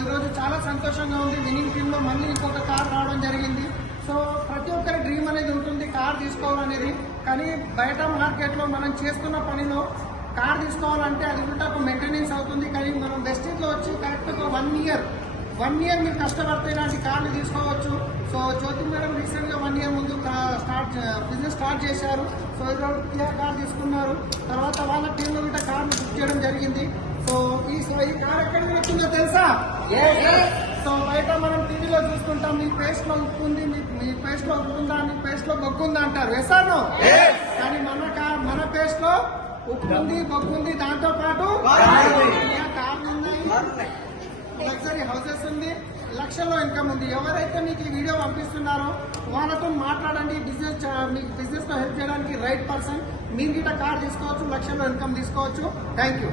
ఈరోజు చాలా సంతోషంగా ఉంది. విన్నింగ్ టీంలో మళ్ళీ ఇంకొక కార్ రావడం జరిగింది. సో ప్రతి ఒక్కరి డ్రీమ్ అనేది ఉంటుంది కార్ తీసుకోవాలనేది. కానీ బయట మార్కెట్లో మనం చేస్తున్న పనిలో కార్ తీసుకోవాలంటే అది కూడా ఒక మెయింటెనెన్స్ అవుతుంది. కానీ మనం వెస్టేజ్లో వచ్చి కరెక్ట్గా వన్ ఇయర్ వన్ ఇయర్ మీరు కష్టపడితే ఇలాంటి కార్లు తీసుకోవచ్చు. సో జ్యోతి మేడం రీసెంట్గా వన్ ఇయర్ ముందు స్టార్ట్ బిజినెస్ స్టార్ట్ చేశారు. సో ఈరోజు కియా కార్ తీసుకున్నారు. తర్వాత వాళ్ళ టీంలో కూడా కార్లు బుక్ చేయడం జరిగింది. సో ఈ సో ఈ కార్ ఎక్కడ వచ్చిందో తెలుసా? సో బయట మనం టీవీలో చూస్తుంటాం మీ పేస్ట్లో ఉప్పు ఉంది మీ పేస్ట్లో ఉప్పు ఉందా మీ పేస్ట్లో బొగ్గు ఉందా అంటారు. వేసాను కానీ మన కార్ మన పేస్ట్లో ఉప్పు ఉంది బొగ్గు ఉంది దాంతో పాటు ఇంకా కార్లు ఉన్నాయి. లగ్జరీ హౌసెస్ ఉంది లక్షల్లో ఇన్కమ్ ఉంది. ఎవరైతే మీకు ఈ వీడియో పంపిస్తున్నారో వాళ్ళతో మాట్లాడండి. బిజినెస్ మీకు బిజినెస్లో హెల్ప్ చేయడానికి రైట్ పర్సన్ మీరు గిట్ట కార్ తీసుకోవచ్చు లక్షల్లో ఇన్కమ్ తీసుకోవచ్చు. Thank you